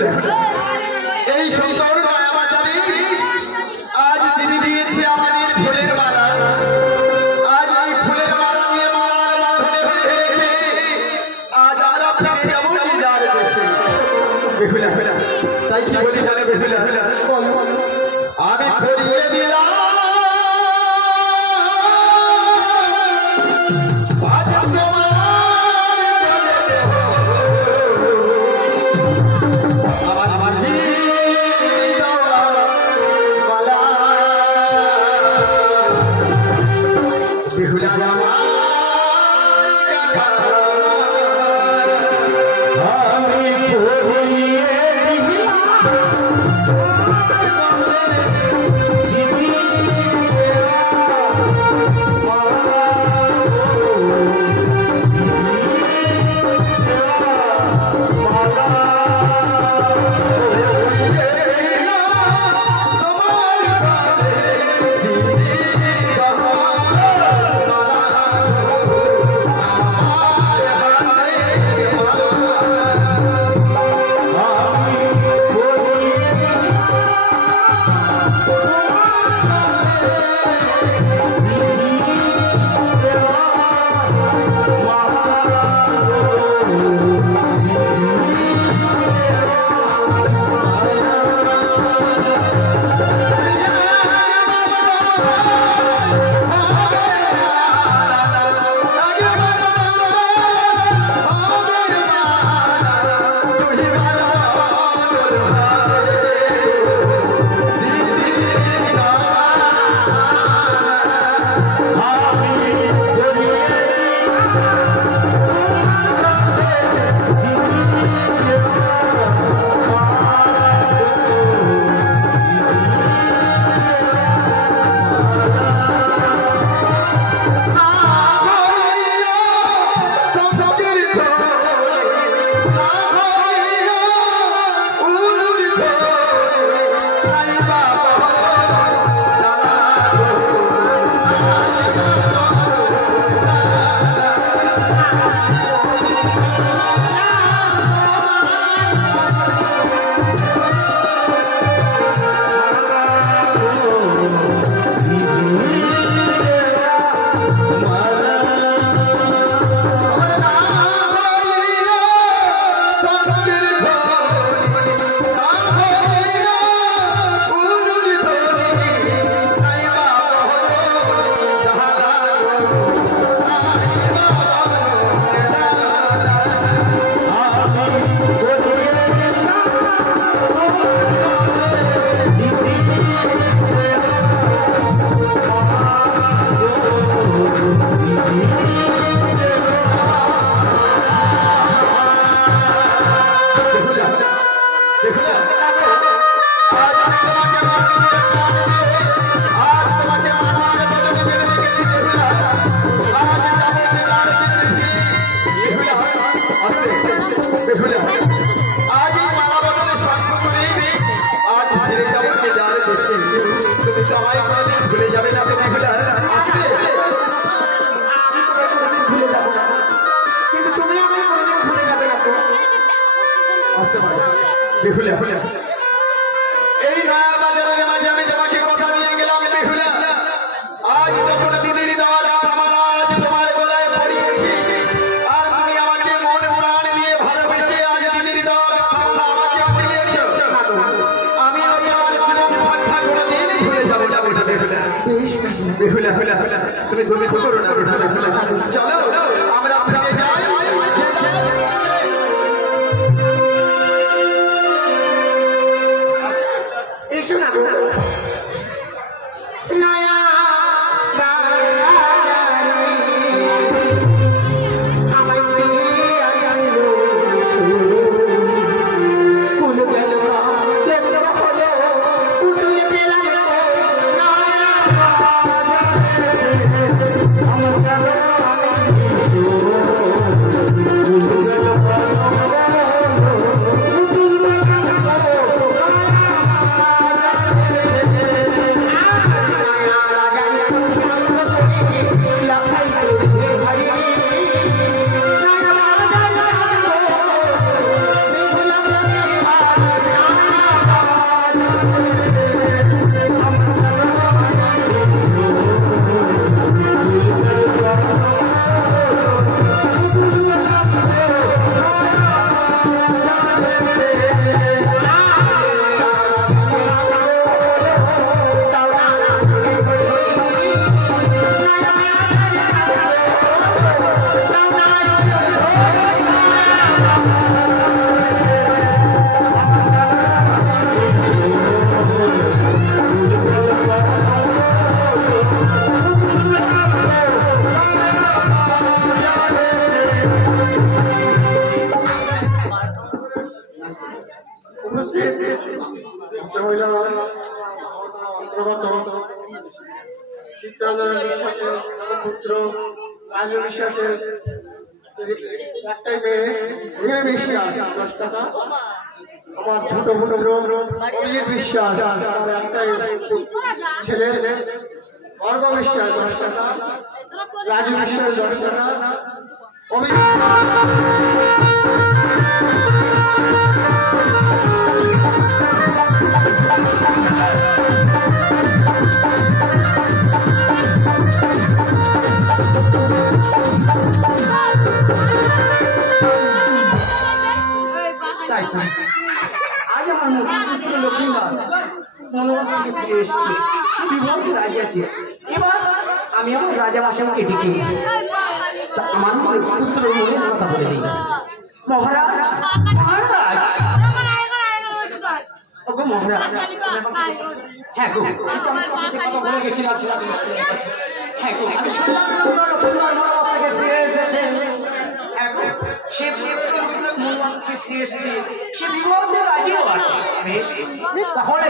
বেহুলা এই সুন্দর মায়াবাজারে আজ দিদি দিয়েছে আমাদের ফুলের মালা। আজ এই ফুলের মালা নিয়ে মালার বাঁধনে বেঁধে রেখে আজ আমরা ফিরে যাব যে যার দেশে। বেহুলা তাই কি বলি জানে বেহুলা, আমি ফিরিয়ে দিলাম ভুলে যাবে না বেহুলা, ভুলে যাব না, কিন্তু তুমি আমায় কোনোদিন ভুলে যাবে না তো। আসতে পারে বেহুলা, এই নয়া বাজারের মাঝে আমি তোমাকে কথা দিয়ে গেলাম বেহুলা। আজ যখন দিদির দেওয়া কথা মালা আজ তোমার গলায় পড়িয়েছি, আর তুমি আমাকে মন প্রাণ দিয়ে ভালোবেসে আজ দিদির দেওয়া কথা মালা আমাকে পড়িয়েছ, আমিও তোমার জীবন কথা কোনোদিন ভুলে যাব না বেহুলা। বেহুলা তুমি তুমি করো না বেহুলা, চলো আমরা ফিরে যাই। এসো না নয়া বাজারে আমায় ফিরে আনলো কুল গেল না লেন্দ হলো পুতুল পেলাম নয়া বাজারে আমার উপস্থিত মহিলাগণ অন্তর্গত চিত্তরঞ্জন বিশ্বাসের পুত্র রাজু বিশ্বাসের একটাই মেয়ে মেয়ে বিশ্বাস 10 টাকা। আমার ছোট পুত্র অভিজিৎ বিশ্বাস তার একটাই ছেলে অর্ঘ বিশ্বাস 10 টাকা। রাজু বিশ্বাস 10 টাকা। আজ আমার পুত্র লক্ষ্মীনাথ মনোহর থেকে ফিরে এসেছে, সে বিভক্ত রাজি আছে। এবার আমি আমার রাজা বাসাকে ডেকে আমার পুত্র মনের কথা বলে দিই। মহারাজ, মহারাজ, ওগো মহারাজ, হ্যাঁ গো, কথা বলে গেছিলাম। হ্যাঁ গো, আমি শুনলাম লক্ষ্মীনাথ মনোহর থেকে ফিরে এসেছে। তাহলে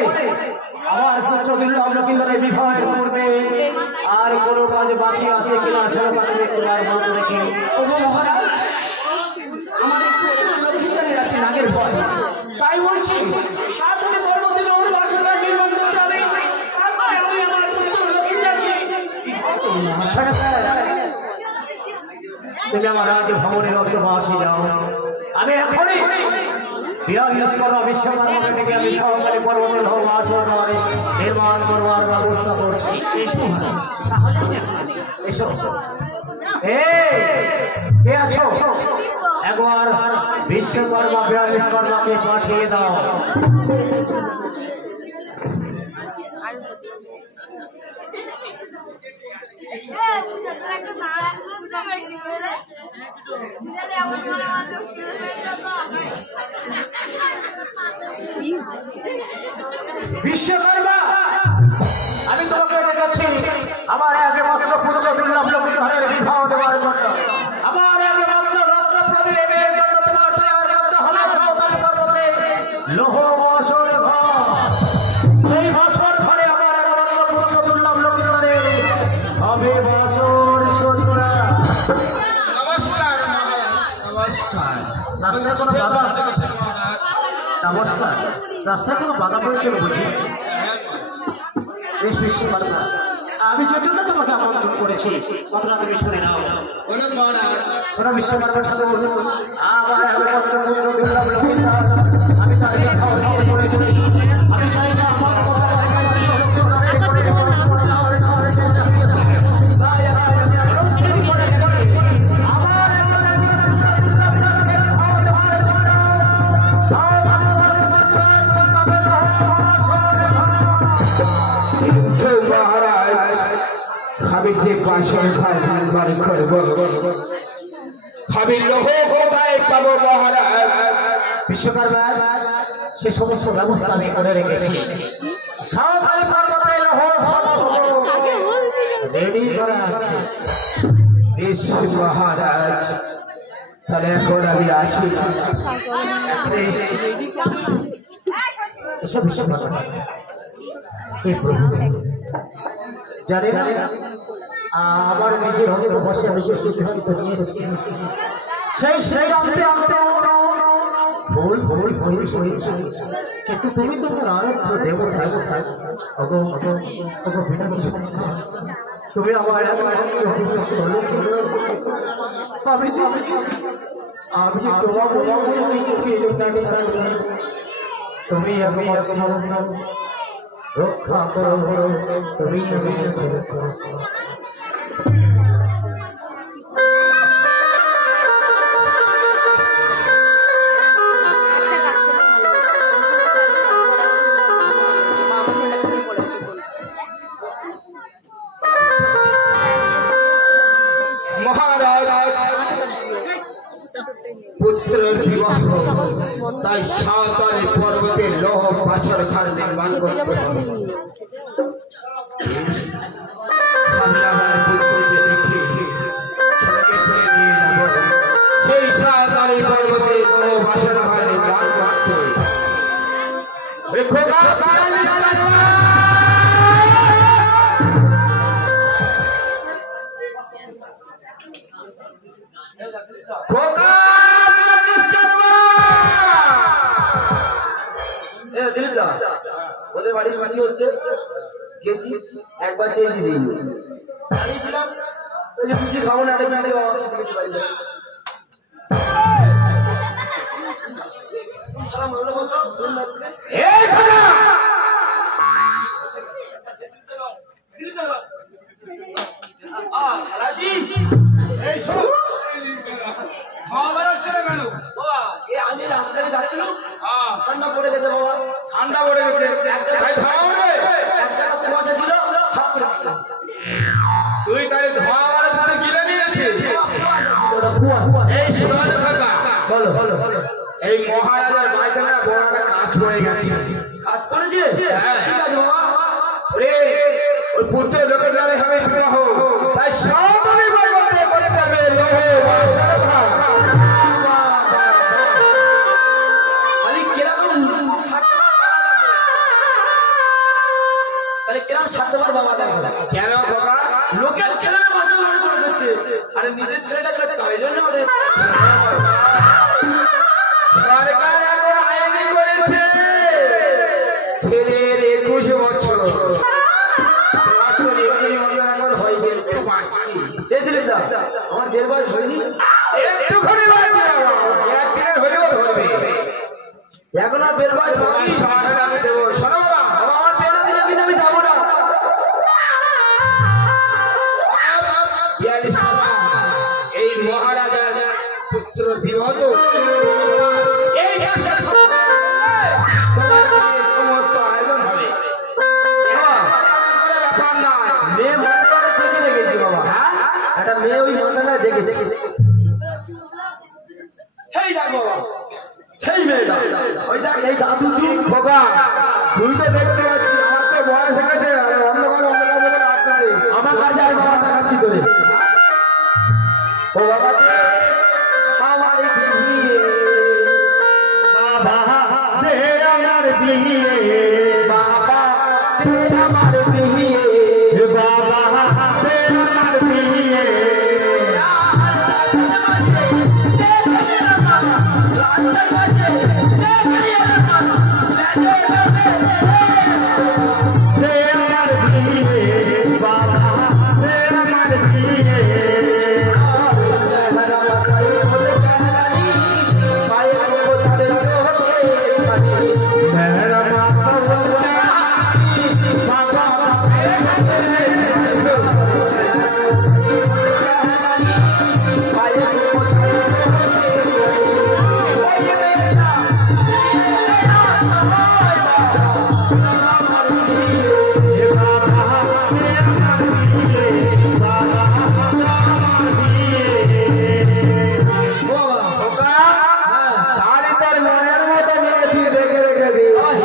আমার পুত্র দুর্লভ লক্ষিন্দরের বিবাহের পূর্বে আর কোনো কাজ বাকি আছে কিনা সেটা তাকে একটুবার বলতে দেখি। মহারাজ, আমাদের পুত্র লক্ষিন্দরের আছে নাগের ভয়, তাই বলছি সাধনে পর্বতে ওর বাসর ঘর নির্মাণ করতে হবে। আমি আমার পুত্র লক্ষিন্দরকে তুমি আমার রাজ্য ভবনের অন্তবাসে যাও। আমি এখনই বিশ্বকর্মা থেকে আমি সহকারী পর্বতের আসর ঘরে নির্মাণ করবার ব্যবস্থা করছি। এসো, কে আছো? একবার বিশ্বকর্মা বিশ্বকর্মাকে পাঠিয়ে দাও। বিশ্বকর্মা, আমি তোমাকে ডেকেছি আমার একমাত্র পুত্র দুর্লভ লক্ষিন্দরের বিবাহ দেওয়ার জন্য। আমার একমাত্র রত্নপ্রদীপের মেয়ের জন্য তোমার তৈরি করতে হলে সাঁওতালি পর্বতে লৌহ বাসর ঘর। সেই বাসর ঘরে আমার একমাত্র পুত্র দুর্লভ লক্ষিন্দরের হবে বাসর সজ্জা। নমস্কার মহারাজ, নমস্কার। রাস্তায় কোনো বাধা? নমস্কার, রাস্তায় কোনো বাধা পড়েছিল বুঝি? বেশ বিশ্বকর্মা, আমি যে জন্য তোমাকে আমন্ত্রণ করেছি কথা তুমি শুনে নাও। বলুন মহারাজ। তোরা বিশ্বকর্মা ঠাকুর আমার একমাত্র পুত্র দুর্লভ লক্ষিন্দর, আমি তার কথা অনুভব করেছি। আমি চাই না আমার কথা মহারাজ, আমি যে বাসর ঘর নির্মাণ করব, আমি লোহ কোথায় পাবো মহারাজ? বিশ্বকর্মা, সে সমস্ত ব্যবস্থা আমি করে রেখেছি। সাঁওতালি পর্বতে লৌহ সমস্ত রেডি করা আছে। বেশ মহারাজ, তাহলে এখন আমি আছি। এসব বিশ্বকর্মা, এই প্রভু জানে না আমার নিজের হতে বসে আমি যে সিদ্ধান্ত নিয়েছি সেই সিদ্ধান্তে ভুল ভুল ভুল হয়েছে। কিন্তু তুমি তোমার আরাধ্য দেবতা, তুমি আমার আমি যে তুমি আমি রক্ষা করো, তুমি পুত্রের বিবাহ, তাই সাঁওতালি পর্বতে লৌহ বাছর ঘর নির্মাণ করতে হবে। আমি আমার পুত্রকে দেখে সঙ্গে করে নিয়ে যাব সেই সাঁওতালি পর্বতে লৌহ বাছর ঘর নির্মাণ করতে। খোকা 42 কারবা খোকা 42 কারবা এ দিলীপ দা ওদের বাড়ির মাছি হচ্ছে গেছি একবার চেয়েছি দিইনি আমি ছিলাম ওই যে কিছু খাবো না দেখবে আমি বাবা খেতে গেছি বাড়ি যাই এই খোকা আমি রাস্তায় যাচ্ছিলাম ঠান্ডা পড়ে গেছে বাবা ঠান্ডা পড়ে গেছে তাই ধোঁয়া উঠবে একটা কুয়াশা ছিল হাত করে দিলাম। তুই তাই ধোঁয়া মারা তুই গিলে নিয়েছিস ওটা কুয়াশা এই শোন খোকা বলো বলো এই মহারাজার বাড়িতে না বড় একটা কাজ পড়ে গেছে কাজ পড়েছে হ্যাঁ। ঠিক আছে বাবা ওরে ওই পুত্র লোকের দ্বারা হবে বিবাহ তাই সাবধানে করতে হবে লোহে বাসরখা খালি কিরকম তাহলে কিরকম স্বার্থপর বাবা দেখো কেন খোকা লোকের ছেলেরা বাসা ভাড়া করে দিচ্ছে আরে নিজের ছেলেটা করে তাই জন্য ওদের সরকার এখন আইনি করেছে ছেলের 21 বছর তোমার তো 21 বছর এখন হয়ে গেছে একটু বাঁচি দেখছিলেন দা আমার 1.5 বয়স হয়নি একটুখানি বাঁচি বাবা একদিনের হলেও ধরবে এখন আর 1.5 বয়স তোমার বাকি সমাধান আমি দেবো শোনো বাবা বাবা, আমার পেয়ারা দিলে কিন্তু আমি যাবো না 42 সাল এই মহারাজার পুত্র বিবাহ তো এই কাজটা তোমার এই সমস্ত আয়োজন হবে কোনো ব্যাপার নয় মেয়ে মাথাটা দেখে রেখেছি বাবা একটা মেয়ে ওই মাথাটা দেখেছি সেই দেখ বাবা সেই মেয়েটা ওই দেখ এই দাদু চুপ খোকা তুই তো দেখতে পাচ্ছি আমার তো বয়স হয়ে গেছে আর অন্ধকার অন্ধকার বলে রাত নেই আমার কাছে আর বাবা দেখাচ্ছি তোরে ও বাবা আমার বিয়ে বাবা দে আমার বিয়ে বাবা দে আমার বিয়ে বাবা দে আমার বিয়ে দে আমার বিয়ে বাবা দে আমার বিয়ে মেরা মাথা বলতা বাবা এ বাবা দে আমার বিয়ে বাবা আমার বিয়ে খোকা তাহলে তোর মনের মতো মেয়ে তুই দেখে রেখে দিয়েছিস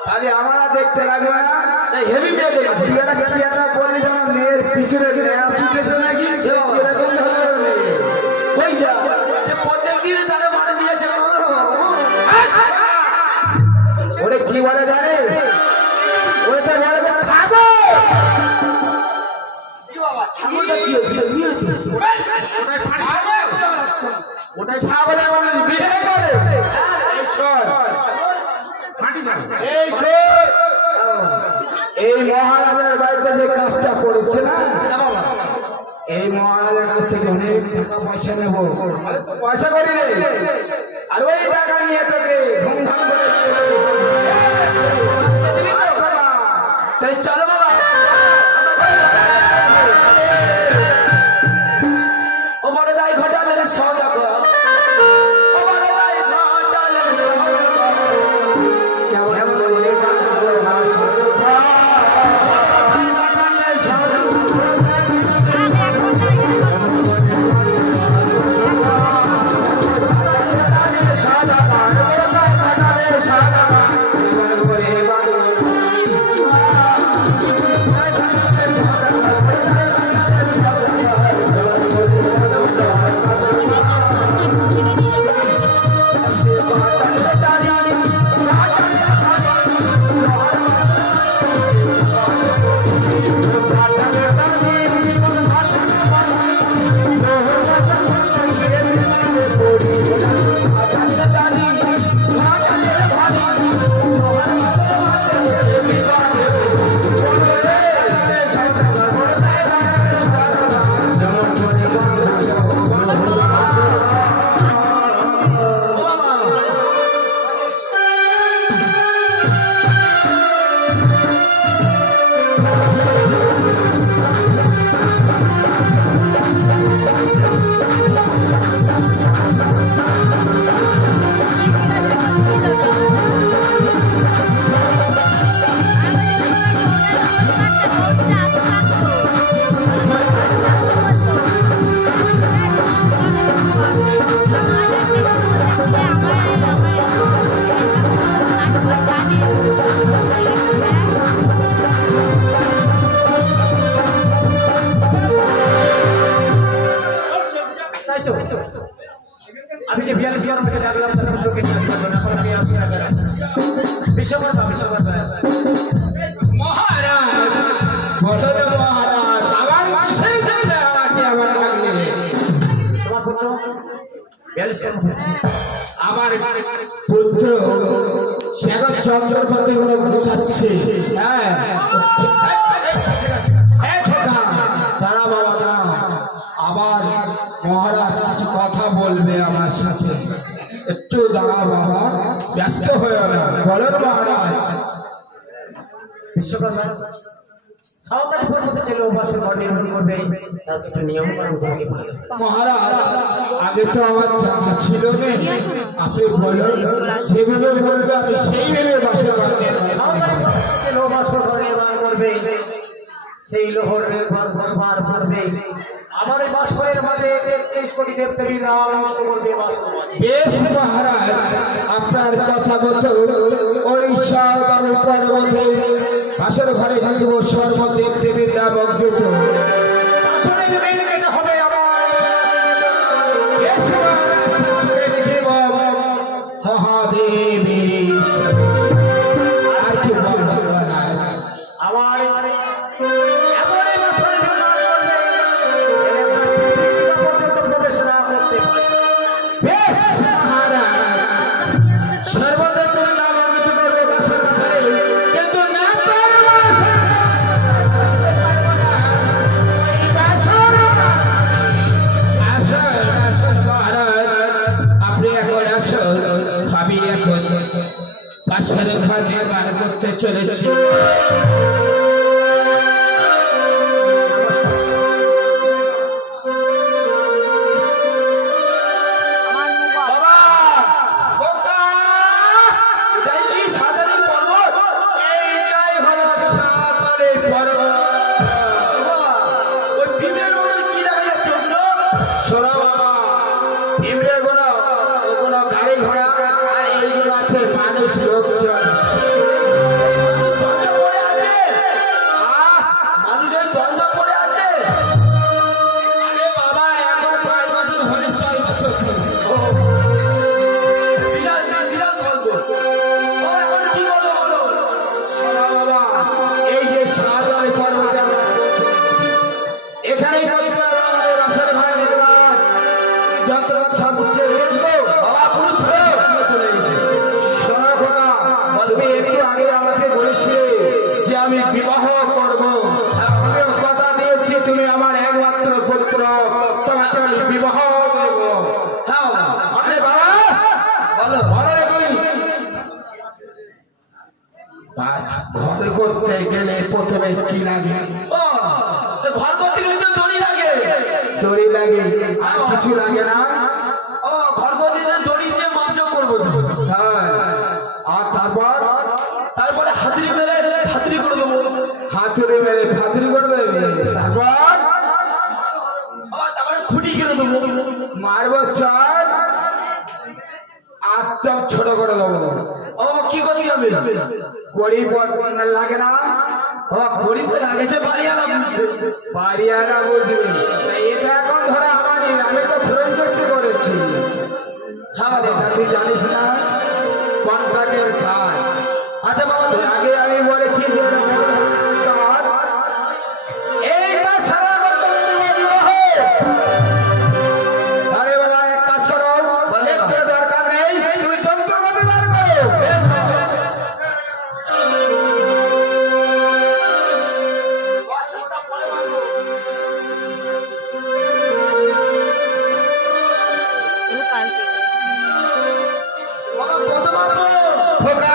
তাহলে আমরা দেখতে লাগবে না তুই একটা কি একটা বললি যেন মেয়ের পিছনে নেয়া ছুটেছে নাকি এরকম ধরনের মেয়ে ওরে কি বলে জানিস ওরে তো বলে যে ছাগল ওটাই ছাগলের মানুষ বিয়ে করে এই শোন, এই শোন, এই মহারাজার বাড়িতে যে কাজটা করেছে না এই মহারাজার কাছ থেকে অনেক টাকা পয়সা নেবো পয়সা করি রে আর ওই টাকা নিয়ে তোকে ধুমধাম করে তাই চলো বাবা ও বড় দাই ঘটালের সদাগর ও বড় দাই ঘটালের সদাগর কেমন বলে আমার সসুরা সাধু বললাম তাহলে লোকে নিয়ে আসবে না, এখন আমি আসি না কেন? বিশ্বকর্মা মহারাজ বছরে মহারাজ আবার কিসের জন্য আমাকে আবার ডাকলে? তোমার পুত্র 42 কেন? আমার পুত্র সেগত চন্দ্রপতি গুলো বুঝাচ্ছে। হ্যাঁ দাঁড়া বাবা দাঁড়া, আবার মহারাজ কিছু কথা বলবে আমার সাথে, একটু দাঁড়া বাবা, ব্যস্ত হয়েও না। বলেন মহারাজ। বিশ্বকর্মা সাঁওতালি পর্বতে যে লোকবাসের ঘর নির্মাণ করবে তার কিছু নিয়ম কানুন তোমাকে বলতে হবে। মহারাজ আগে তো আমার জানা ছিল না, আপনি বলুন যেভাবে বলবে আমি সেইভাবে বাসের ঘর নির্মাণ সাঁওতালি করব। পর্বতে যে লোকবাসের ঘর নির্মাণ করবে সেই লোহর নির্মাণ করবার পূর্বে আমার এই বাসঘরের মাঝে 33 কোটি দেবদেবীর নাম করবে বাসঘর। বেশ মহারাজ, আপনার কথা মতো ওই সাঁওতালি পর্বতে বাসের ঘরে থাকিব সর্বদেব দেবীর নাম অদ্ভুত। বাসনের মেন গেট হবে আমার বেশ মহারাজ, সঙ্গে দেখিব মহাদেবীর ছবি। আর কি বলবো মহারাজ? আমার এমন এই বাসনের নির্মাণ করবে যেন পৃথিবীটা পর্যন্ত প্রবেশ না করতে পারে। বেশ মহারাজ, সর্বদেবের নাম অঙ্কিত করবে বাসর ঘরে, কিন্তু না পারবো না মহারাজ। আপনি এখন আসুন, আমি এখন বাসর ঘর নির্মাণ করতে চলেছি। বাবা এটাই কি সাঁওতালি পর্বত? এইটাই হলো সাঁওতালি পর্বত। বাবা, ওই পিঁপড়ের মতন কি দেখা যাচ্ছে ওগুলো? শোনো বাবা, পিঁপড়ে গুলো ওগুলো গাড়ি ঘোড়া, আর এইগুলো আছে মানুষ লোকজন। চন্দ্র পড়ে আছে, আহ, মানুষ ওই চন্দ্র পড়ে আছে। আরে বাবা এখন 5 বছর হলে 6 বছর চলছে। বিশাল বিশাল গল্প। বাবা এখন কি করবো বলো? শোনো বাবা, এই যে সাঁওতালি পর্বতে আমরা পৌঁছে গেছি, এখানেই করতে হবে আমাদের বাসর ঘর নির্মাণ। যন্ত্রপাতি সব গুছিয়ে রেখেছো? বাবা পুরো ধরে চলে গেছে। শোনো খোকা, তুমি একটু আগে আমাকে বলেছিলে যে আমি বিবাহ করব। আমিও কথা দিয়েছি তুমি আমার একমাত্র পুত্র, তোমাকে আমি বিবাহ করব। হ্যাঁ বাবা, আরে বাবা বলো। বলো দেখি, ঘর করতে গেলে প্রথমে কি লাগে? ও, তো ঘর করতে গেলে তো দড়ি লাগে। দড়ি লাগে, আর কিছু লাগে না? ও, ঘর করতে গেলে দড়ি দিয়ে মাপজোক করবো তো। হ্যাঁ, আর তারপরে হাতুড়ি মেরে হাতুড়ি করে দেবো। হাতুড়ি মেরে ফাতুড়ি করে দেবে, তারপরে খুঁটি কিনে দেবো। মারবো চার, আটটা ছোট করে দেবো। ও বাবা, কি করতে হবে? কড়ি লাগে না? বাবা গরিব লাগে, সে বাড়িওয়ালা বুঝবে। বাড়িয়ালা বুঝবে, এটা এখন ধরে আমারই, আমি তো ফ্রেম চুক্তি করেছি। হ্যাঁ আর বাবা। এটা তুই জানিস না, কন্ট্রাক্টের কাজ। আচ্ছা বাবা, তোর আগে আমি বলেছি যে এটা বড় ধরনের কাজ। এইটা ছাড়া করতে যদি বিবাহ। আরে বাবা এক কাজ করো, বলে বাবা। এর দরকার নেই, তুমি যন্ত্রপাতি বার করো। বেশ বাবা। বাবা কত মারবো? খোকা,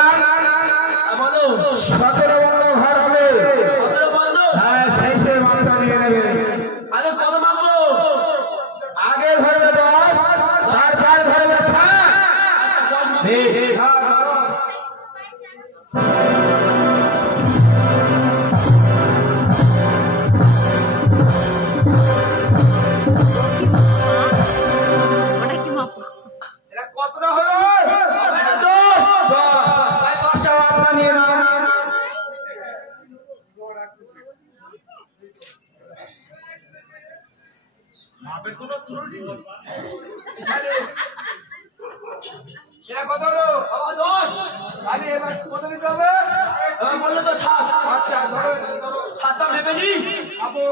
বলো। 17 বন্ধ ঘর হবে। 17 বন্ধ? হ্যাঁ, সেই মাপটা নিয়ে নেবে। আরে কত মারবো? আগে ধরবে 10, তারপর ধরবে 7। আচ্ছা 10 মারবো। হ্যাঁ, ধরো। ওটা কি মাপ? এটা কতটা হলো? বাবা, এটা 10। 10টা মাপটা নিয়ে নাও। মাপের কোনো ত্রুটি নেই। এটা কত হলো? বাবা 10। তাহলে এবার কত দিতে হবে? এবার বললো তো 7। আচ্ছা ধরো ধরো 7টা ভেবেছি। আপু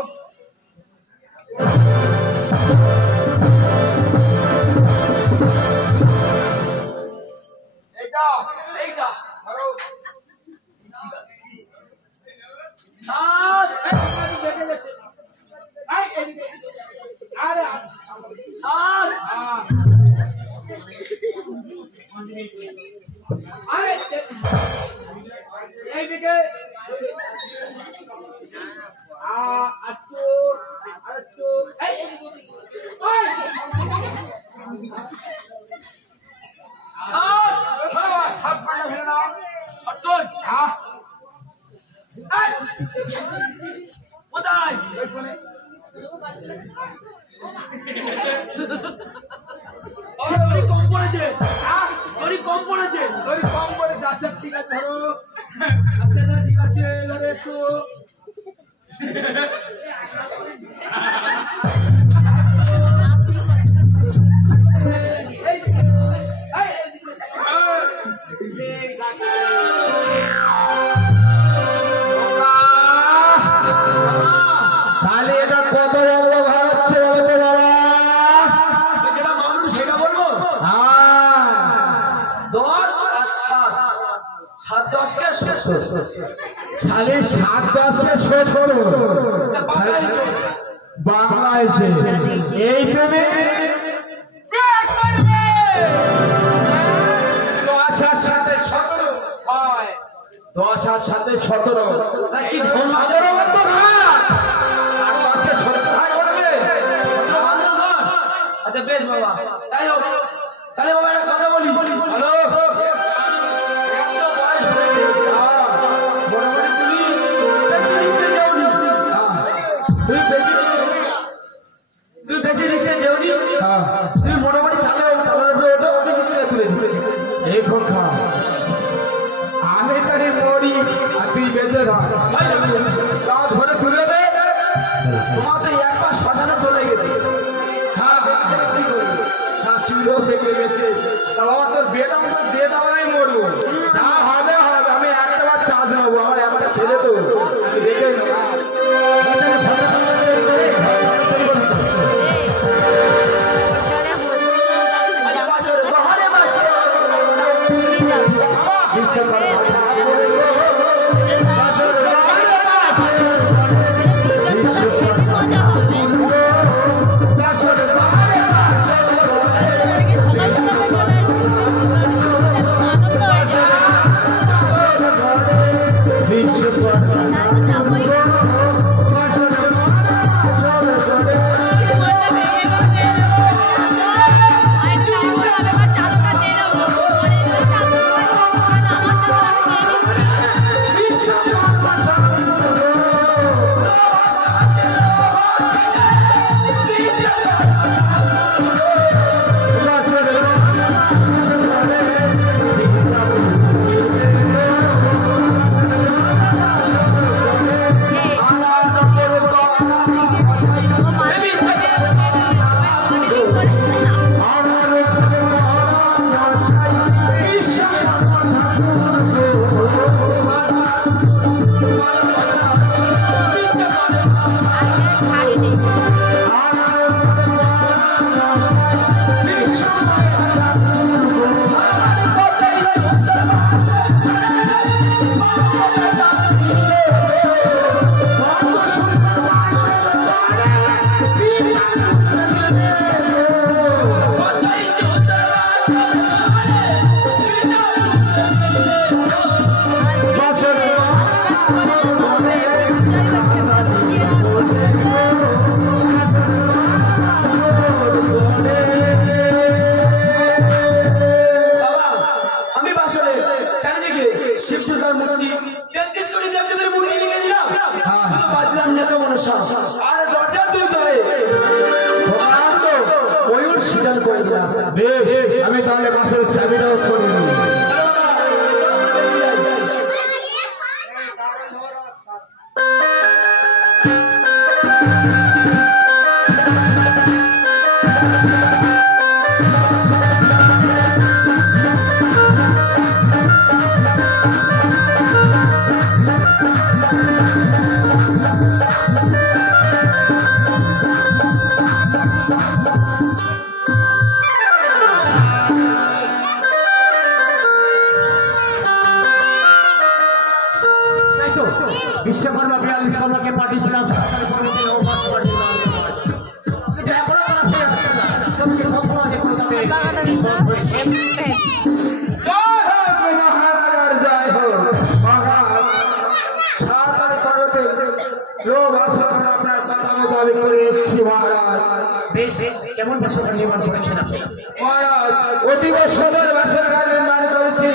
এইটা এইটা ধরো 7। আরে 7। আরে এইদিকে আটটু আটটু এই ওই 7। সব কাটা ফেলে নাও 7। কোথায়? দড়ি কম পড়েছে। দড়ি কম পড়েছে। দড়ি কম করে যাচ্ছে ঠিক আছে ধরো আচ্ছা ঠিক আছে ধরে একটু তাহলে এটা কত বড় ঘর হচ্ছে বলো তো বাবা? যেটা মানব সেটা বলবো। হ্যাঁ 10 আর 7। 7 10 কে 70। সালে 7 10 কে 70 বাংলা এসে এই তুমি 10 আর 7 17 হয় 10 আর 7 17 কি 17 মতো ঘর আর 10 কে 70 হয় করবে। আচ্ছা বেশ বাবা, তাই হোক। তাহলে বাবা একটা কথা বলি। হ্যালো এত বয়স হয়েছে, মোটামুটি তুমি বেশি রিক্সে যাওনি। তুমি বেশি রিক্সে যাওনি। তুমি মোটামুটি চালানোর উপরে ওঠো, আমি রিক্সে তুলে দিচ্ছি। এই খোকা আমি তারি মরি আর তুই বেঁচে থাক ভাই যাবে। তা ধরে তুলে দে। তোমার তো এক মাস ফাঁসানো চলে গেছে। হ্যাঁ চুলো পেকে গেছে। তা বাবা তোর বেটা তো দিয়ে দাও নাই মরু যা হবে হবে। আমি একটা বার চার্জ নেবো, আমার একটা ছেলে তো দেখে নেবো। আচ্ছা বাসরে ঘরে বাসরে বেশ আমি তাহলে বাসের চাবিটাও করে নিই। পাঠিয়েছিলাম সরকারি করেছিল বাস পাঠিয়েছিলাম, কিন্তু এখনো তারা ফিরে আসছে না। তুমি কি প্রথম আছে কোনো তাদের এমনিতে জয় হোক মহারাজার জয় হোক। মহারাজ সাঁওতাল পর্বতের লোক আসার আপনার কথা মতো আমি করে এসেছি মহারাজ। বেশ কেমন বাসা নির্মাণ করেছেন আপনি? মহারাজ অতীব সুন্দর বাসের ঘর নির্মাণ করেছি,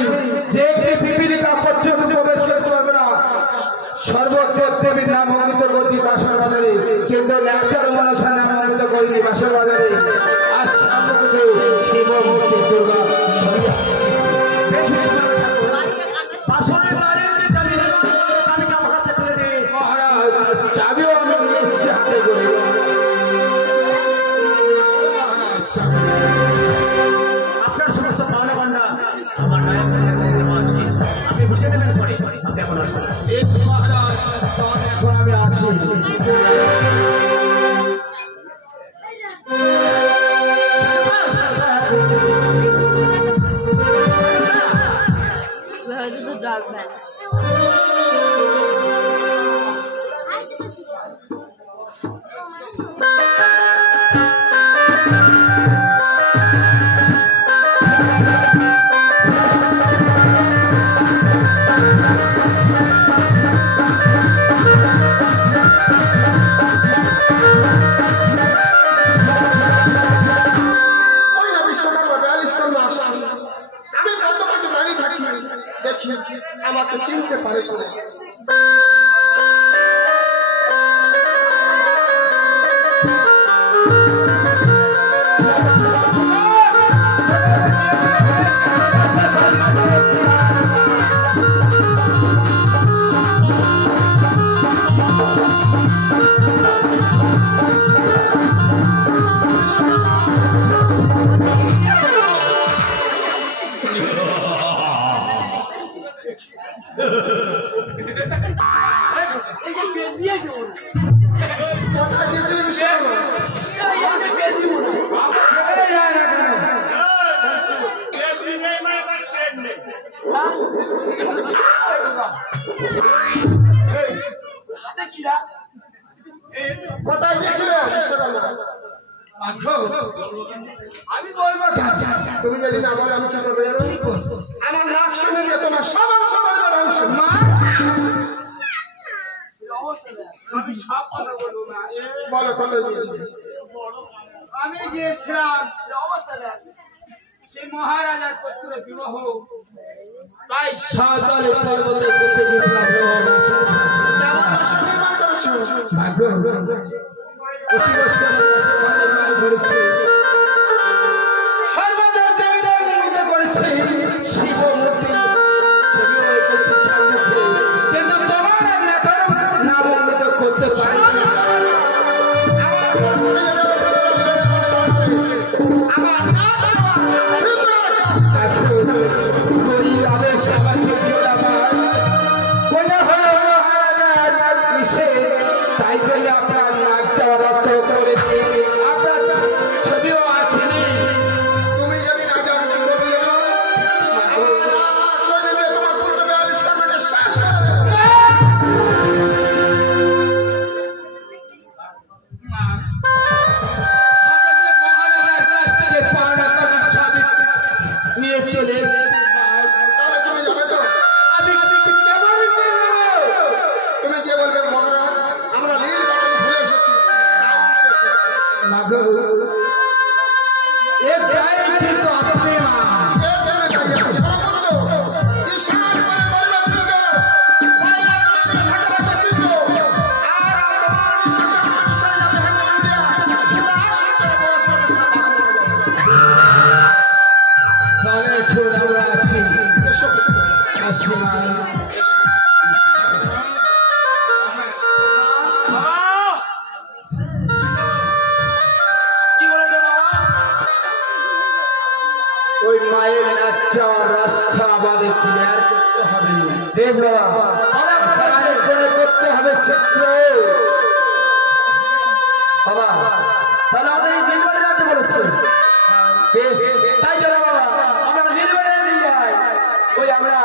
যে একটি পিপিলিকা পর্যন্ত প্রবেশ করতে পারবে না। সর্বদেব দেবীর নাম অঙ্কিত করছি বাসর বাজারে, কিন্তু একটার মনসার নাম অঙ্কিত করিনি বাসর বাজারে। আজ সম্মুখে শিব মূর্তি দুর্গা ছবি বেশ বাসনের বাড়ির যে চাবি চাবিটা আমার হাতে তুলে দে। মহারাজ চাবিও আমি এসেছি হাতে করে। আপনার সমস্ত পাওনা বান্ডা আমার নায়ক ভাষার কাছে দেওয়া আছে, আপনি বুঝে নেবেন পরে। আপনি এখন আসুন। বেশ মহারাজ, তখন এখন আমি আসি। Where is the dog man? ওই না বিশ্বকর্মা 42 কর্মা আসছে। আমি প্রত্যেককে দাঁড়িয়ে থাকি, দেখি আমাকে চিনতে পারে কিনা। কোথায় গেছিলি বিশ্বকর্মা? সেখানে যায় না কেন? কোথায় গেছিল বিশ্বকর্মা? আমি বলবো কেন? তুমি যদি না বলো আমি কি করবো জানো? আমার নাক শুনে যেত না, সব অংশ করবার অংশ। বলো কোথায় গিয়েছিলে? আমি গিয়েছিলাম সেই মহারাজার পুত্র বিবাহ, তাই সাঁওতালি পর্বতে করতে গিয়েছিলাম। কেমন বাসা নির্মাণ করেছো? ভাগ্য অতি বছরের বাসর ঘর নির্মাণ করেছে, সর্বদেব দেবী নাম অঙ্কিত করেছে, শিব মূর্তি ছবিও এঁকেছে সম্মুখে, কিন্তু তোমার আর নেতার নাম অঙ্কিত করতে পারি না। আমার প্রথমে যেটা আমার নাক দেওয়া ছিদ্র রাখা। করি আদেশ আমাকে দিও না মা। মনে হলো মহারাজার নিষেধ, তাই জন্য আপনার নাক চাওয়া রক্ত করে দিয়ে আপনার ছবিও আছে। তুমি যদি না যাও কি করবে জানো? আমার নাক শুনে দিয়ে তোমার পুত্র 42 কর্মাকে শেষ করে দেবো। মহারাজার কাছ থেকে পাওনা করা সবই নিয়ে চলে এসেছি মা। তাহলে তুমি যাবে তো? আমি কেমন করে যাবো? তুমি কে বলবে মহারাজ আমরা নীল বাটন ভুলে এসেছি, তাই দিতে এসেছি। মাগো এ গায়ে কিন্তু আপনি মা। এর প্রেমে তাই এত সর্বত্র ঈশান করে করবে চিহ্ন, পয়লা করে ঢাকা চিহ্ন, আর তোমার নিঃশ্বাসে মানুষের যাবে হেন ইন্ডিয়া, ঝুলে আসন করে বসে বসে বাসন করে। তাহলে এখন আমরা আছি এসো। আসি মা। কি বলেছে বাবা? ওই মায়ের নাচ যাওয়ার রাস্তা আমাদের ক্লিয়ার করতে হবে। বেশ বাবা, সামনে করে করতে হবে চিত্র। বাবা তাহলে আমাদের এই নীলবাড়ি রাখতে বলেছে। বেশ, তাই চলো বাবা আমরা নীলবাড়ি নিয়ে যাই। ওই আমরা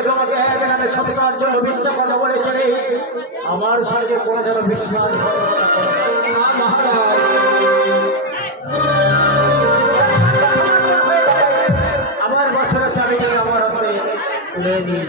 লোকে তোমাকে এক নামে সততার জন্য বিশ্বাস কথা বলেছে রে, আমার সঙ্গে কোনো যেন বিশ্বাস করো না মহারাজ। আমার বছরের চাবি আমার হস্তে তুলে দিই।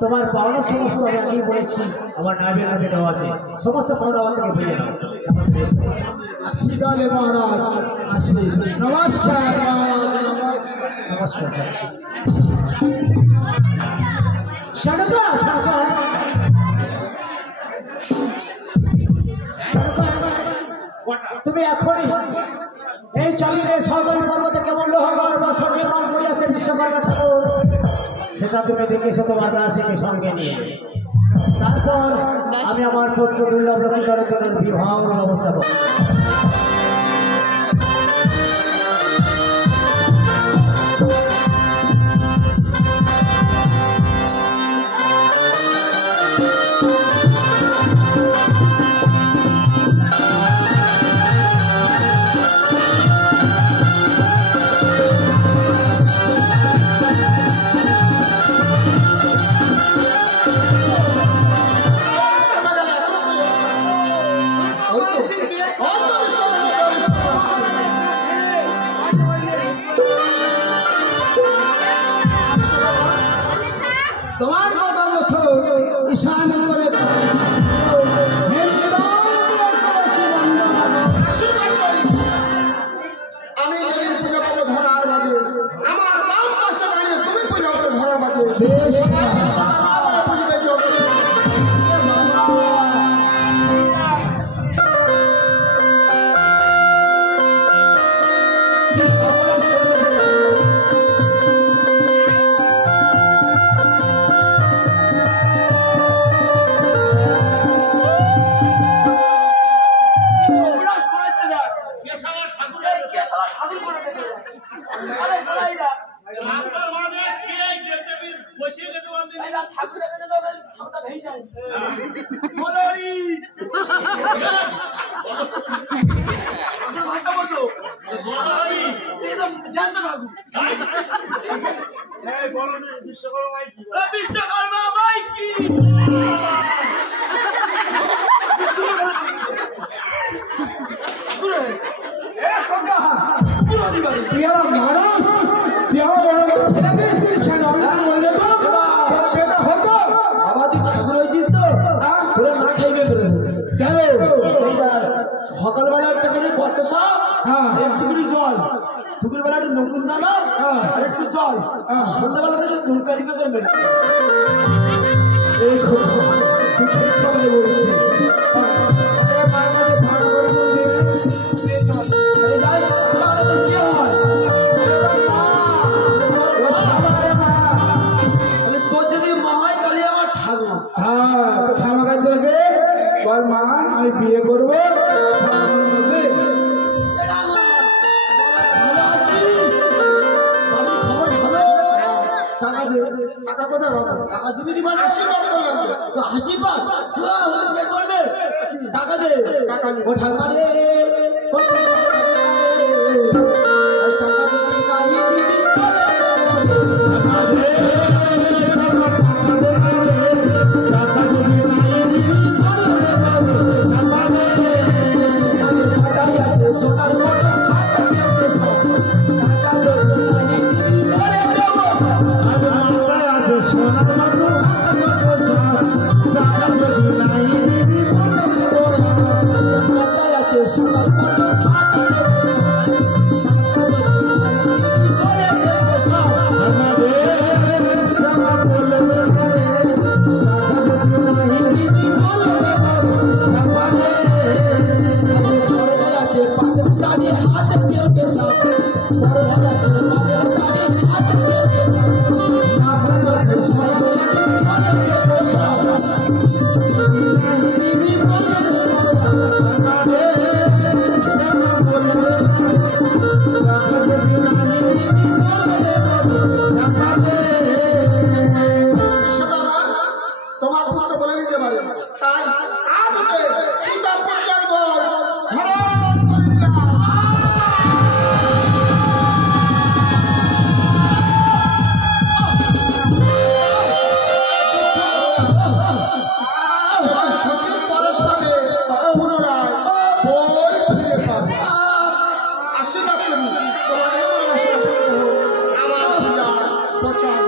তোমার পাওনা সমস্ত আমি আগেই বলেছি, আমার নামের কাছে দেওয়া আছে, সমস্ত পাওনা আমার থেকে বুঝে নাও। আসি তাহলে মহারাজ, আসি। নমস্কার মহারাজ, নমস্কার। শারদা, শারদা, তুমি এখনই এই চালিয়ে সাগরী পর্বতে কেমন লোহগড় বাসন নির্মাণ করিয়াছে বিশ্বকর্মা ঠাকুর, সেটা তুমি দেখেছো তোমার দাসীকে সঙ্গে নিয়ে। তারপর আমি আমার পুত্র দুর্লভ লক্ষ্মীধরের জন্য বিবাহ ব্যবস্থা করব। তোমার কথা মতো ঈশান করে আমি যেদিন পূজা পাবো ধরার মাঝে, আমার বাম পাশে দাঁড়িয়ে তুমি পূজা পাবো ধরার মাঝে, বেশ বুঝবে জগৎ। তুই আর মানুষ চল সন্ধ্যাবেলা তো দুলকারি করে মেরে এই শোনো, তুই ঠিক কথাই বলেছিস। এ মায়ের কাছে ভাড়া করে দিয়ে চল। আরে যাই তাহলে তো কি হয় ও সাবারে মা। তাহলে তোর যদি মা হয় তাহলে আমার ঠাকুমা হ্যাঁ, তো থামা কাছে আগে বল মা আমি বিয়ে করবো। টাকা কোথায় পাবো? টাকা দিবি নি মানে আশীর্বাদ করলাম তো। তো আশীর্বাদ পেট করবে টাকা দে টাকা নেই। ও ঠাকুমা রে ও ঠাকুমা রে, আজ টাকা দিবি কাহি দিবি টাকাই আছে সোনার মতো টাকা দিবি কাহি দিবি ওরে দেবো টাকাই আছে সোনার মতো আছে পাঁচের শাড়ি হাতে কেউটে সব আছে পাঁচের শাড়ি হাতে কেউটে তোমার পুত্র বলে দিতে পারে, তাই আজ হতে পিতা পুত্রের বল ধারণ করিলাম। সতীর পরস্পরে পুনরায় বল ফিরে পাবে। আশীর্বাদ করি তোমার এমন আশীর্বাদ করো আমার পিতার প্রচার।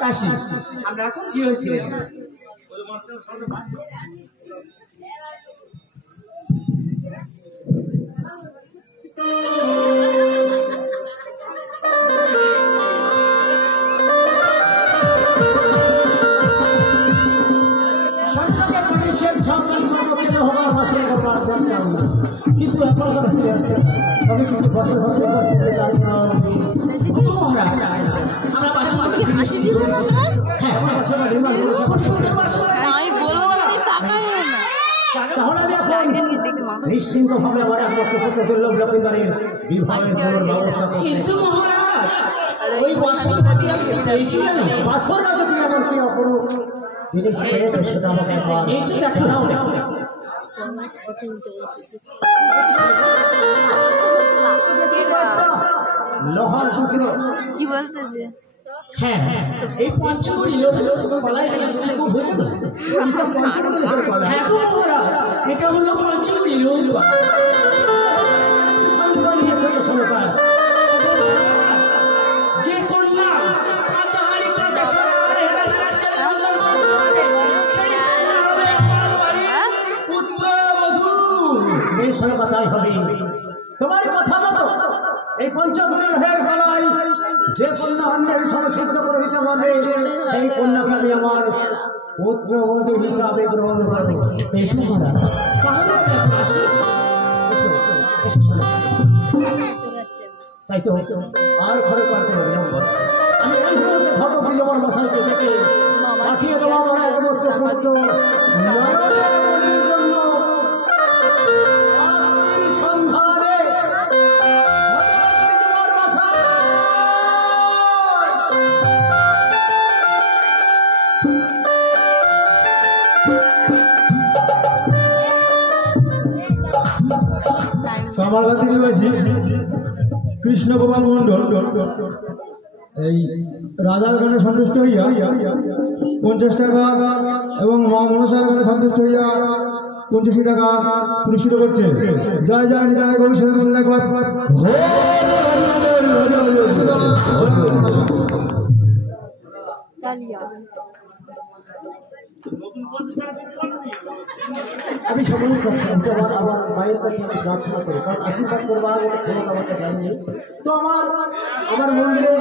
কাশি। আমরা এখন কি হয়ে ফিরে গেলাম। সরকারের পুলিশের সরকারি কর্মচারী হওয়ার বছর করবার দরকার না, কিন্তু এখন করে ফিরে আসছে তবে কিছু বছর হতে করতে চাই না। আমরা পাশাপাশি হাসি দিল না তোমার? হ্যাঁ, আমার পাশাপাশি নির্মাণ করেছে। আমি বলবো তুমি তাকাইও না। তাহলে আমি এখন গার্ডেন গিয়ে দেখতে মাথা নিশ্চিন্ত ভাবে আমার একমাত্র পুত্র দুর্লভ লক্ষিন্দারের বিবাহের কোনো ব্যবস্থা করতে। কিন্তু মহারাজ ওই বাসনটাকে আপনি পেয়েছিলেন না? পাথর রাজা তুমি এমন কি অপরূপ জিনিস পেয়েছো সেটা আমাকে একবার এইটা দেখো না, দেখো। লোহার পুত্র। কি বলতেছে? হ্যাঁ হ্যাঁ, এই পঞ্চমুড়ি লোক বলাই খুব বুঝলো। পঞ্চমুড়ি লোকের গলা। হ্যাঁ গো মহারাজ, এটা হলো পঞ্চমুড়ি লোক। নিয়েছে তো সরকার। যে কন্যা কাঁচা হাড়ি কাঁচা সোনা হেরা হেরা চলে বন্ধন করতে পারে, সেই কন্যা হবে আমার বাড়ির পুত্রবধূ। এই সরকার তাই হবে। তোমার কথা মতো এই পঞ্চগুণের হয়ে গলায় যে কন্যা অন্যের সঙ্গে সিদ্ধ করে দিতে পারবে সেই কন্যাকে আমি আমার পুত্রবধূ হিসাবে গ্রহণ করবো। বেশ মহারাজ, তাহলে আমরা এখন আসি। এসো সরকার। তাই তো আর ঘরে পার করে বিলম্ব। আমি এই মুহূর্তে ঘটক বিজয় মশাইকে ডেকে পাঠিয়ে দেবো আমার একমাত্র পুত্র নয়নের জন্য রাত্রির সন্ধানে ঘটক বিজয় মশাই। কামারগাতি নিবাসী কৃষ্ণ গোপাল মন্ডল এই রাজার গানে সন্তুষ্ট হইয়া 50 টাকা এবং মা মনসার গানে সন্তুষ্ট হইয়া 85 টাকা পুরস্কৃত করছে। জয় জয় নিতাই গৌরী একবার ডালিয়া। আমি সকলের কাছে আমার মায়ের কাছে আমি প্রার্থনা করি, কারণ আশীর্বাদ করবার মতো ক্ষমতা আমাকে দেননি। তো আমার মন্দিরে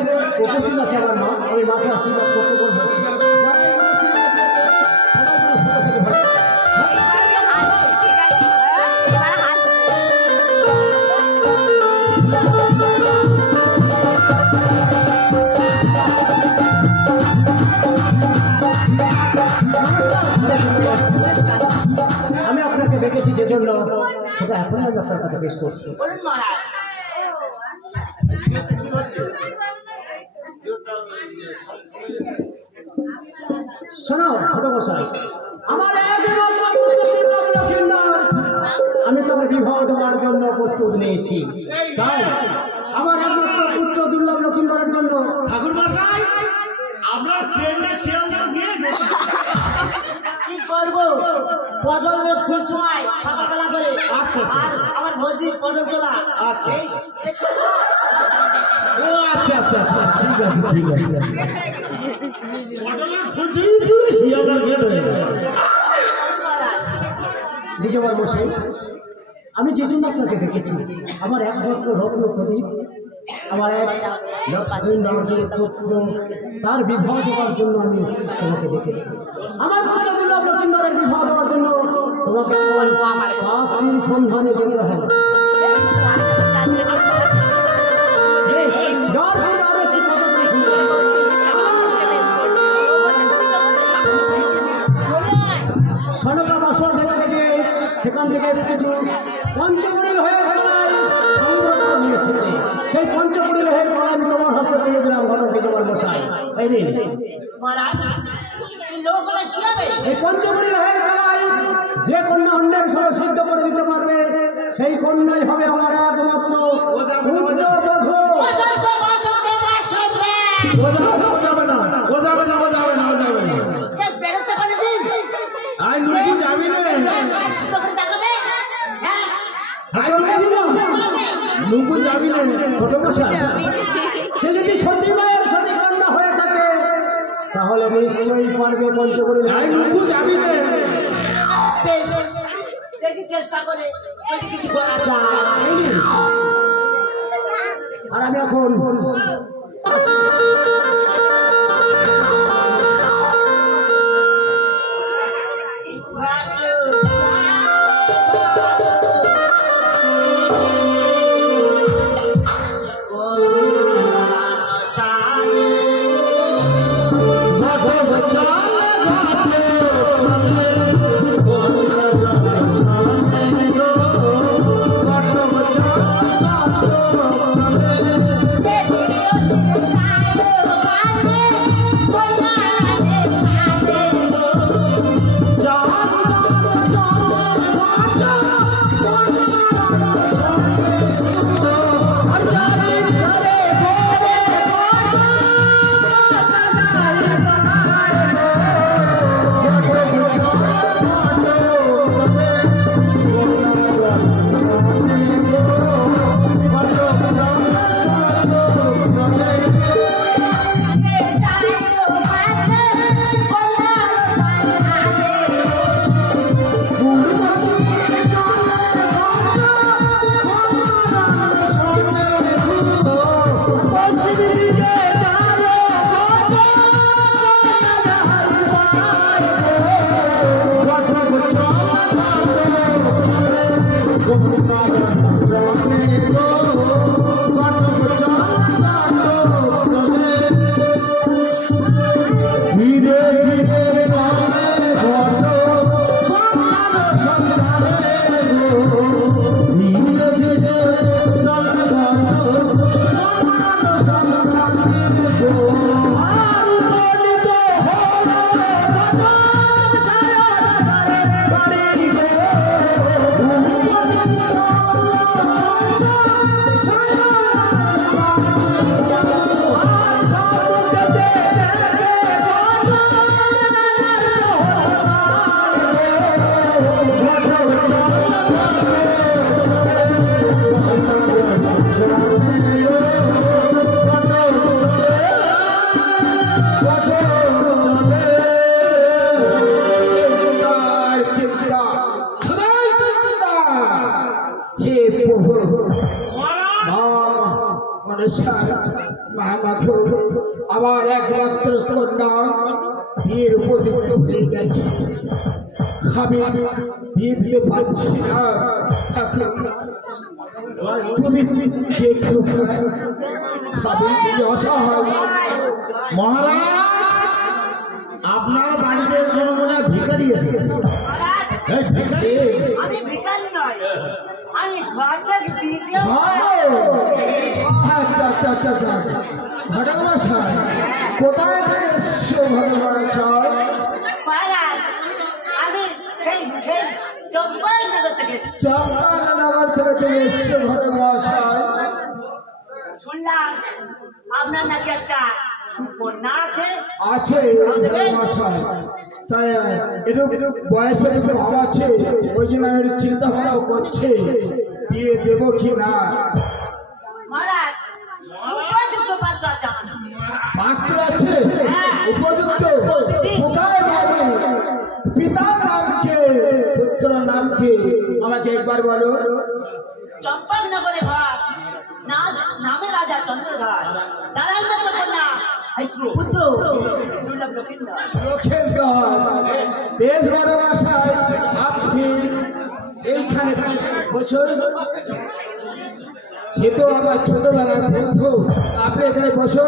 উপস্থিত আছে আমার মা, আমি মাকে আশীর্বাদ করতে বলবো। আমি আপনাকে ডেকেছি যে জন্য সেটা এখনই আমি আপনার কাছে পেশ করছি। বলুন মহারাজ। শোনো ঘটকমশাই, আমার একমাত্র পুত্র দুর্লভ লক্ষিন্দর আমি তোমার বিবাহ দেওয়ার জন্য প্রস্তুত নিয়েছি। তাই আমার একমাত্র পুত্র দুর্লভ লক্ষিন্দরের জন্য ঠাকুর মশাই, আপনার ট্রেনটা শিয়ালদা গিয়ে কি করবো? পটল ফুল সময় সকালবেলা করে আর আমার ভর্তি পটল তোলা। আচ্ছা। ও আচ্ছা আচ্ছা আচ্ছা, ঠিক আছে ঠিক আছে। শিয়ালদার গেট হয়ে গেল। বিজয় মশাই, আমি যে জন্য আপনাকে দেখেছি আমার একমাত্র রত্ন প্রদীপ, আমার এক লক্ষিন্দরের পুত্র, তার বিবাহ দেওয়ার জন্য আমি তোমাকে দেখেছি। আমার পুত্র দুর্লভ লক্ষিন্দরের বিবাহ দেওয়ার জন্য তোমাকে পাখির সন্ধানে যেতে হবে। বেশ, যাওয়ার পরে আরো একটি কথা বলে শুনবো। সনকা বাসর দেখতে গিয়ে সেখান থেকে কিছু পঞ্চমুড়ি লোহের কলাই সংগ্রহ করে নিয়ে এসেছে। সেই পঞ্চমুড়ি লোহের কলাই আমি তোমার হস্তে তুলে দিলাম ঘটক বিজয় মশাই। এই নিন। মহারাজ, এই লোকগুলো কি হবে? এই পঞ্চমুড়ি লোহের কলাই যে কন্যা অন্যের সঙ্গে সিদ্ধ করে দিতে পারবে সেই কন্যাই হবে আমার একমাত্র পুত্রবধূ। অসভ্য, অসভ্য, অসভ্য! যাবে না বোঝাবে না বোঝাবে না বোঝাবে না। সে বেরোচ্ছে কোনোদিন? আই নুকু যাবি না কার সিদ্ধ করে দেখাবে? হ্যাঁ? নুকু যাবি না। ঘটক মশাই, সে যদি সতী মায়ের সতী কন্যা হয়ে থাকে তাহলে নিশ্চয়ই পারবে পঞ্চকড়ি যাবি না বেশ দেখি চেষ্টা করে যদি কিছু করা যায়। আর আমি এখন আমার একমাত্র কন্যা বিয়ের উপযুক্ত হয়ে গেছে। আমি বিয়ে দিতে পারছি না, তুমি দেখো আমি অসহায়। মহারাজ আপনার বাড়িতে কোনো মনে হয় ভিখারি এসেছে। এই ভিখারি আমি ভিখারি নয়, আমি ঘরটা দিয়েছি। আচ্ছা আচ্ছা আচ্ছা আচ্ছা ঘটক মশাই, কোথায় থেকে এসছো ঘটক মশাই? মহারাজ আমি সেই সেই চম্পানগর থেকে এসেছি। চম্পানগর থেকে তুমি এসছো ঘটক মশাই? শুনলাম আপনার নাকি একটা সুকন্যা আছে। আছে ঘটক মশাই, তাই একটু বয়সে একটু কম আছে, ওই জন্য আমি একটু চিন্তা ভাবনাও করছি বিয়ে দেবো কি না। মহারাজ উপযুক্ত পাত্র আছে আমার। পাত্র আছে উপযুক্ত? কোথায় বাড়ি? পিতার নাম কে, পুত্র নাম কে, আমাকে একবার বলো। চম্পানগরে ঘর, নামে রাজা চন্দ্রধর, তারাই মাত্র কন্যা পুত্র দুর্লভ লক্ষিন্দর। লক্ষেন্দর বেশ বড় মশাই, আপনি এইখানে বছর সে তো আমার ছোটবেলার বন্ধু, আপনি এখানে বসো।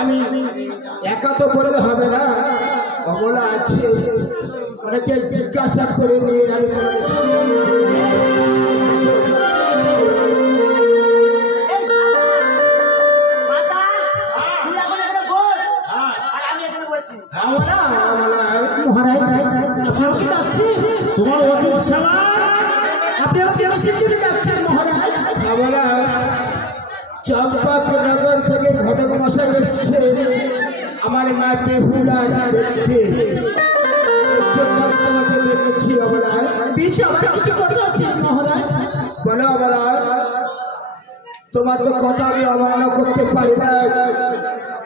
আমি একা তো বললে হবে না, অবলা আছে, অনেকে জিজ্ঞাসা করে নিয়ে আমি চলে গেছি। মহারাজ আপনার কি ডাকছে? তোমার অতীত শালা, আপনি আমাকে কিসের জন্য ডাকছেন মহারাজ? চম্পানগর থেকে ঘটক মশাই এসছে আমার মা বেহুলা দেখতে, তোমাকে দেখেছি। অবলা বেশি আমার কিছু কথা আছে মহারাজ। বলো অবলা, তোমার তো কথা আমি অমান্য করতে পারি না,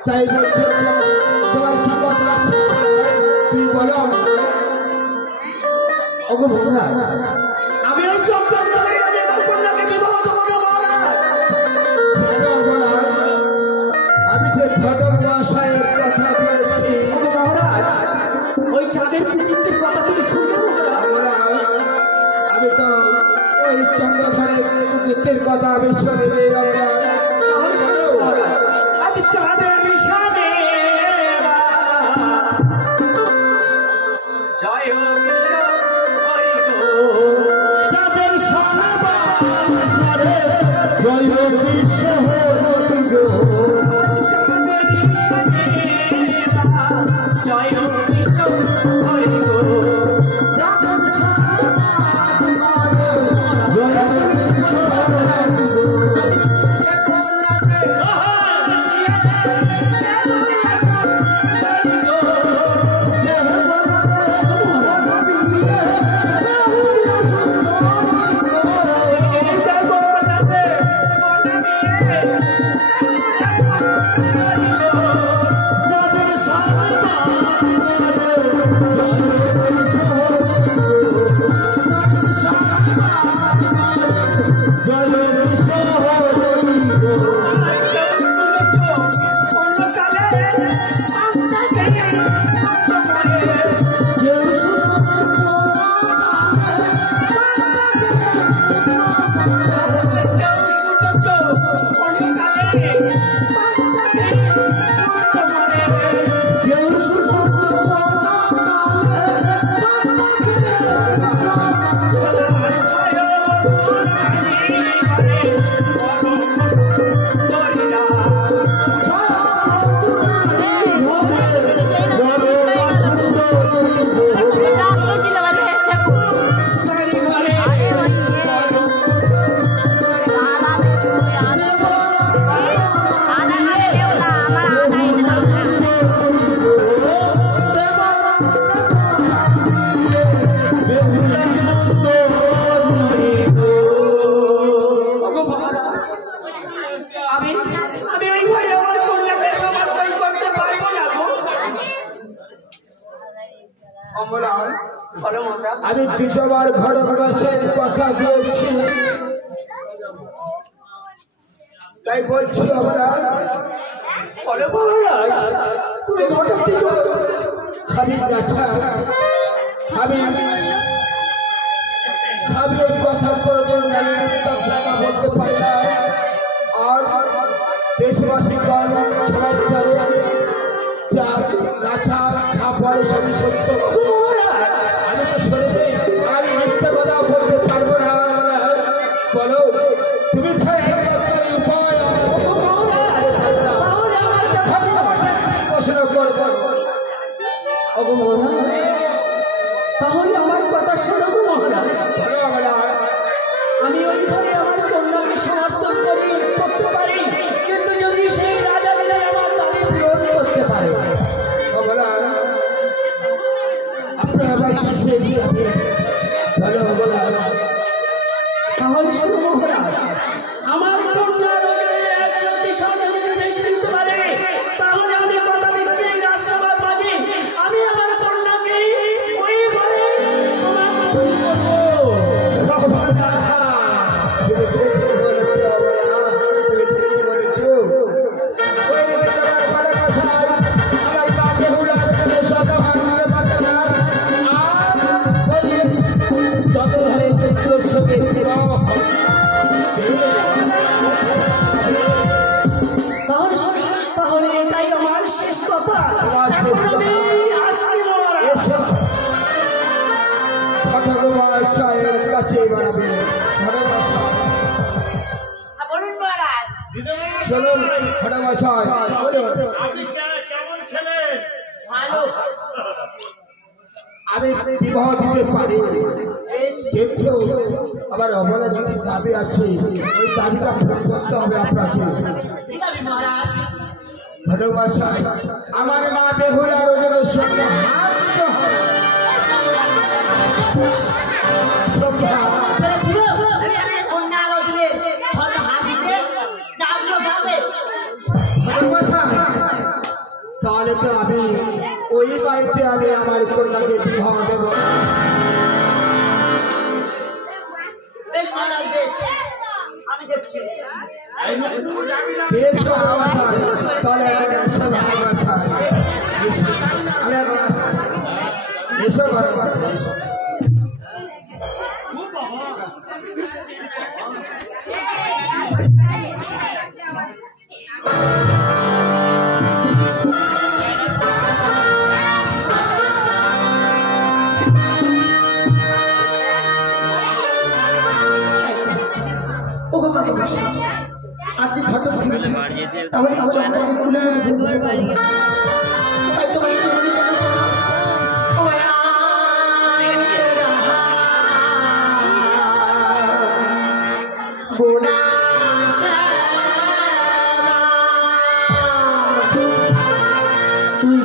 তাই বলছি তোমার কি কথা আছে বলো ওগো মহারাজ আমি ওই চক্কর নগরে আমি আমার কন্যাকে বিবাহ দেবো না মহারাজ। আমি যে ঘটক মশাইয়ের কথা বলছি ওগো মহারাজ, ওই চাঁদের কৃতিত্বের কথা তুমি শুনলে মহারাজ? আমি তো ওই চন্দ্রধরের কৃতিত্বের কথা আমি শুনিনি তাহলে শোনো মহারাজ, আজ চাঁদের নিশানে জয় হো বিশ্ব হরি গো। চাঁদের সারা জয় হোক বিশ্ব হরি গো। চাঁদের নিশানে জয় হো বিশ্ব হরি গো। চাঁদের সারা জয় হোক বিশ্ব হরি গো। আমি ওই ঘরে আমার কন্যাকে সমর্পণ করতে পারবো না গো। বলো মহারাজ। আমি দ্বিতীয়বার ঘটক মশাইয়ের কথা দিয়েছি তাই বলছি আমরা বলো মহারাজ, তুমি ঘটক কি করো? আমি গাছা আমি ওই কথা কোনোদিন কথা বলতে পারি না। আর দেশবাসীগণ সবাই জানে যা গাছা যা পড়ে সবই সত্য। আমি তো শুনিনি, আমি মিথ্যে কথা বলতে পারবো না। বলো তুমি ছাড়া একমাত্র উপায় প্রশ্ন করবো। তাহলে আমার কথা শোনো গো মহারাজ। বলো আমরা আমি ওই ঘরে আমার কন্যাকে সমর্থন করতে পারি, কিন্তু যদি সেই রাজা দিলে আমার দাবি পূরণ করতে পারে। আপনার আবার কিসে দিতে বলো বলো তাহলে শোনো মহারাজ, আমার কন্যার ওজনের 1 প্রতিশত যদি বেশি দিতে পারে, তাহলে আমি কথা দিচ্ছি এই রাজসভার মাঝে আমি আমার কন্যাকে ওই ঘরে সমর্থন করবো। তাহলে এটাই আমার শেষ কথা। এখন আমি আসছি মহারাজ। বলুন মহারাজ। চলুন ঘটক ভালো আমি বিবাহ দিতে পারি, কিন্তু আবার অবলা যদি দাবি আছে ওই দাবিটা পূরণ করতে হবে আপনাকে। ঠিক আছে মহারাজ। ঘটক আমার মা বেহুলা রোজনের সঙ্গে পেরেছিল কন্যা রজনে ছটা হাত দিতে ডাকলো ভাবে। তাহলে তো আমি ওই বাড়ি বাড়িতে আমি আমার কন্যাকে বিবাহ দেব। বেশ মহারাজ বেশ, আমি দেখছি। বেশ তো আমার চাই, তাহলে এখন এসো আমার চাই। আমি এখন এসো ঘরে এসো। আজ ঘটক ফিরেছে, তাহলে চক্রকে তুলে ফেলেছে। তাই তোমাকে বলি কেন? ও বোলা তুই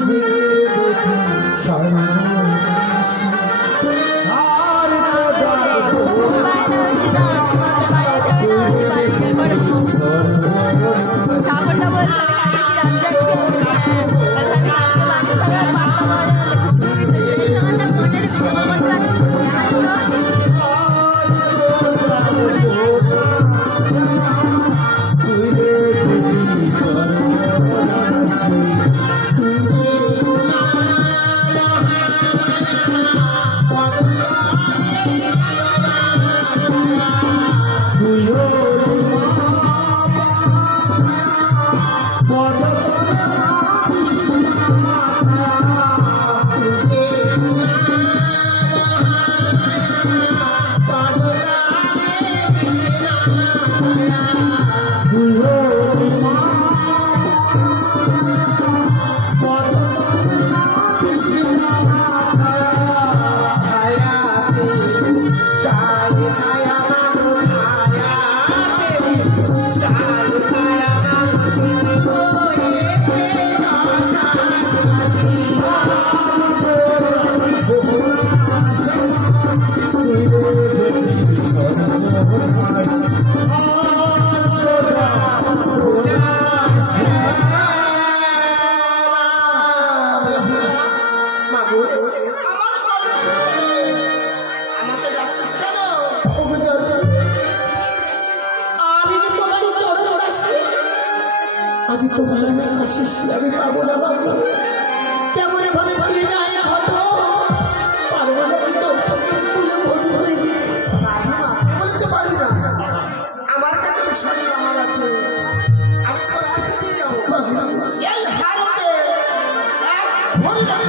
যে আমি পাবো না বাবু, কেমন ভাবে ফিরে যায় ঘট পারবো না চক্রকে তুলে বধূ হয়ে যেতে। পারবি না, আমার কাছে তো শরীর আমার আছে, আমি তো রাস্তা দিয়ে যাবো। এই হারতে এক ভরি যাবে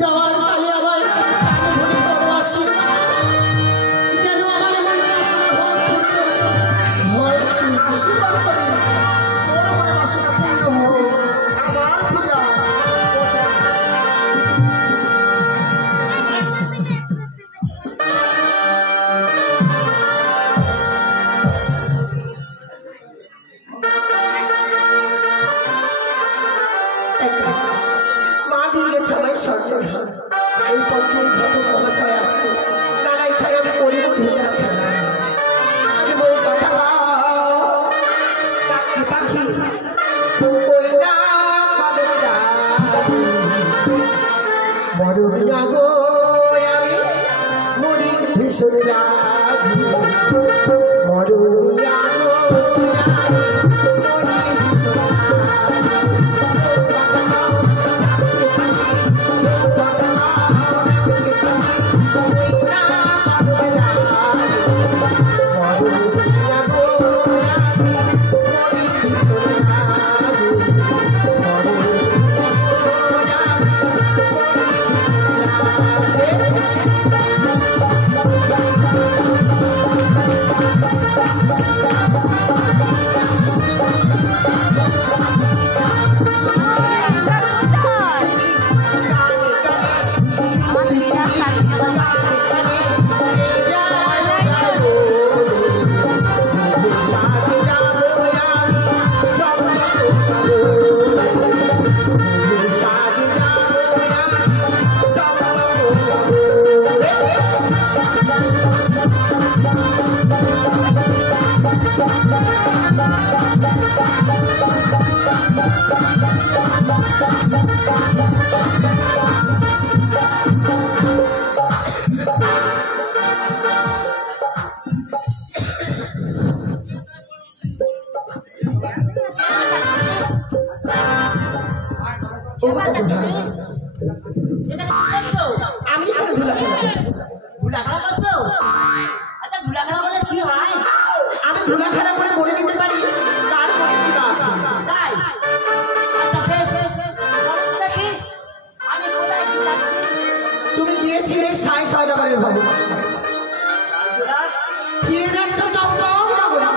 যাওয়ার কালে আবার আসি যেন আমার মনে আশীর্বাদ করি তোর মনে বাসনা পূর্ণ হোক। আমার পূজা মা দিয়ে গেছে আমায় সরকার এই পক্ষে ঘটক মহাশয় আসছে নানা এখানে আমি করিব ধরে আগে বই কথা পাখি ওই না বড় গো আমি মরি ভীষণ রাজি বড় আমি এখানে ধুলা খেলা করছি। ধুলা খেলা করছো? আচ্ছা ধুলা খেলা বলে কি হয়? আমি ধুলা খেলা করে বলে দিতে পারি তার মনে কি আছে। তাই? আচ্ছা বেশ, বলো দেখি, আমি কোথায় কি যাচ্ছি? তুমি গিয়েছিলে সাই সওদাগরের ঘরে, ধুলা? ফিরে যাচ্ছ চম্পক নগরে।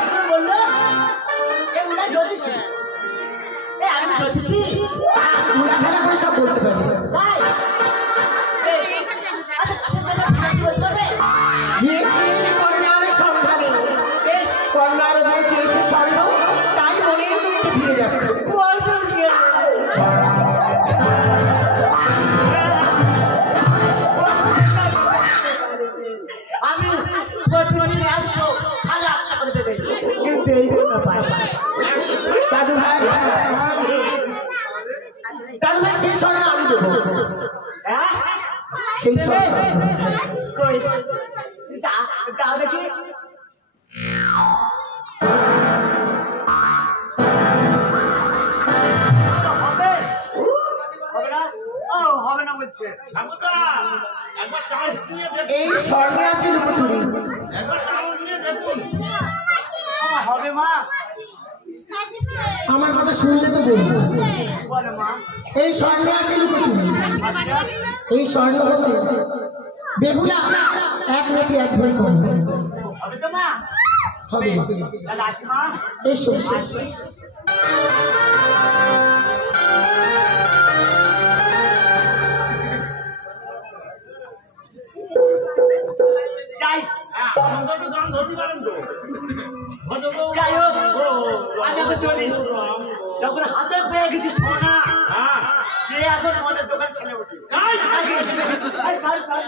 কি করে বললো? এ উনার জ্যোতিষী। এ আমি জ্যোতিষী? ধুলা খেলা করে সব বলতে পারি। তাই? বেশ, আচ্ছা কিসের জন্য ফিরেছি বলতে পারবে? গিয়েছিলেন কন্যার সন্ধানে, বেশ, কন্যার যে চেয়েছে স্বর্ণ, তাই মনের দুঃখে ফিরে যাচ্ছে। বলতে কি? আমি প্রতিদিন 100,000 করে দেবে, কিন্তু এই জন্য পাই না। দাদু ভাই, দাদু ভাই সেই স্বর্ণ আমি দেবো, হ্যাঁ? সেই স্বর্ণ। কই? দাও দেখি। হবে? হবে না? ও, হবে না বলছে। এই স্বর্ণে আছে লুকোচুরি। হবে মা? আমার কথা শুনলে তো বলবো, বলে মা। এই স্বর্ণে আছে লুকোচুরি। এই স্বর্ণ হতে বেহুলা 1 মিনিটে 1 ভরি কম হবে তো মা? হবে। তাহলে আসি মা। এসো আসি। যাই। যাই হোক, আমি এখন চলি। যখন হাতে পেয়ে গেছি সোনা, কে এখন মদের দোকান ছেলে উঠি নাকি? Sorry sorry